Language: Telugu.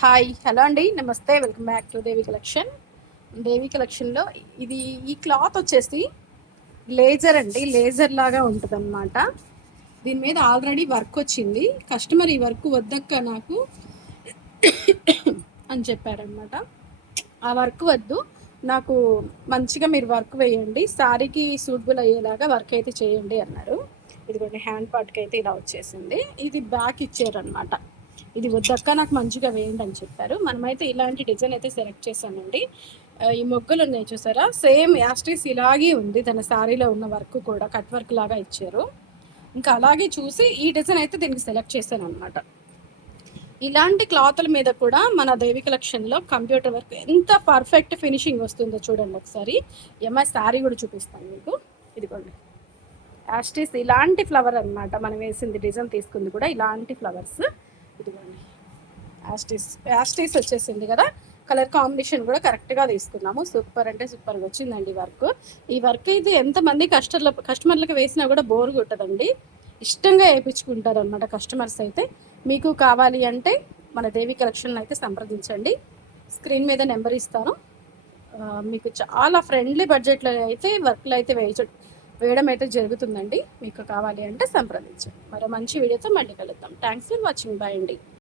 హాయ్ హలో అండి, నమస్తే, welcome back to Devi Collection. Devi కలెక్షన్లో ఇది ఈ క్లాత్ వచ్చేసి లేజర్ అండి, లేజర్ లాగా ఉంటుంది అనమాట. దీని మీద ఆల్రెడీ వర్క్ వచ్చింది. కస్టమర్ ఈ వర్క్ వద్దక్క నాకు అని చెప్పారనమాట. ఆ వర్క్ వద్దు, నాకు మంచిగా మీరు వర్క్ వేయండి, శారీకి సూటబుల్ అయ్యేలాగా వర్క్ అయితే చేయండి అన్నారు. ఇదిగోండి, హ్యాండ్ పార్ట్కి అయితే ఇలా వచ్చేసింది. ఇది బ్యాక్ ఇచ్చారనమాట. ఇది వద్దక్క నాకు మంచిగా వేయండి అని చెప్పారు. మనమైతే ఇలాంటి డిజైన్ అయితే సెలెక్ట్ చేశానండి. ఈ మొగ్గలు ఉన్నాయి చూసారా, సేమ్ యాస్టీస్ ఇలాగే ఉంది. తన శారీలో ఉన్న వర్క్ కూడా కట్ వర్క్ లాగా ఇచ్చారు. ఇంకా అలాగే చూసి ఈ డిజైన్ అయితే దీనికి సెలెక్ట్ చేశాను అనమాట. ఇలాంటి క్లాతుల మీద కూడా మన దేవి కలెక్షన్లో కంప్యూటర్ వర్క్ ఎంత పర్ఫెక్ట్ ఫినిషింగ్ వస్తుందో చూడండి ఒకసారి. ఎంఐ శారీ కూడా చూపిస్తాను మీకు. ఇదిగోండి, యాస్టీస్ ఇలాంటి ఫ్లవర్ అనమాట. మనం వేసింది డిజైన్ తీసుకుంది కూడా ఇలాంటి ఫ్లవర్స్. ఇదిగోండి, యాస్టీస్ వచ్చేసింది కదా. కలర్ కాంబినేషన్ కూడా కరెక్ట్గా తీసుకున్నాము. సూపర్ అంటే సూపర్గా వచ్చిందండి వర్క్. ఈ వర్క్ అయితే ఎంతమంది కస్టమర్లకు వేసినా కూడా బోర్ కొట్టదండి. ఇష్టంగా వేయించుకుంటారు అనమాట కస్టమర్స్ అయితే. మీకు కావాలి అంటే మన దేవి కలెక్షన్ అయితే సంప్రదించండి. స్క్రీన్ మీద నెంబర్ ఇస్తాను. మీకు చాలా ఫ్రెండ్లీ బడ్జెట్లో అయితే వర్క్లు అయితే వేయడం అయితే జరుగుతుందండి. మీకు కావాలి అంటే సంప్రదించండి. మరో మంచి వీడియోతో మళ్ళీ కలుద్దాం. Thanks for watching. బాయ్ అండి.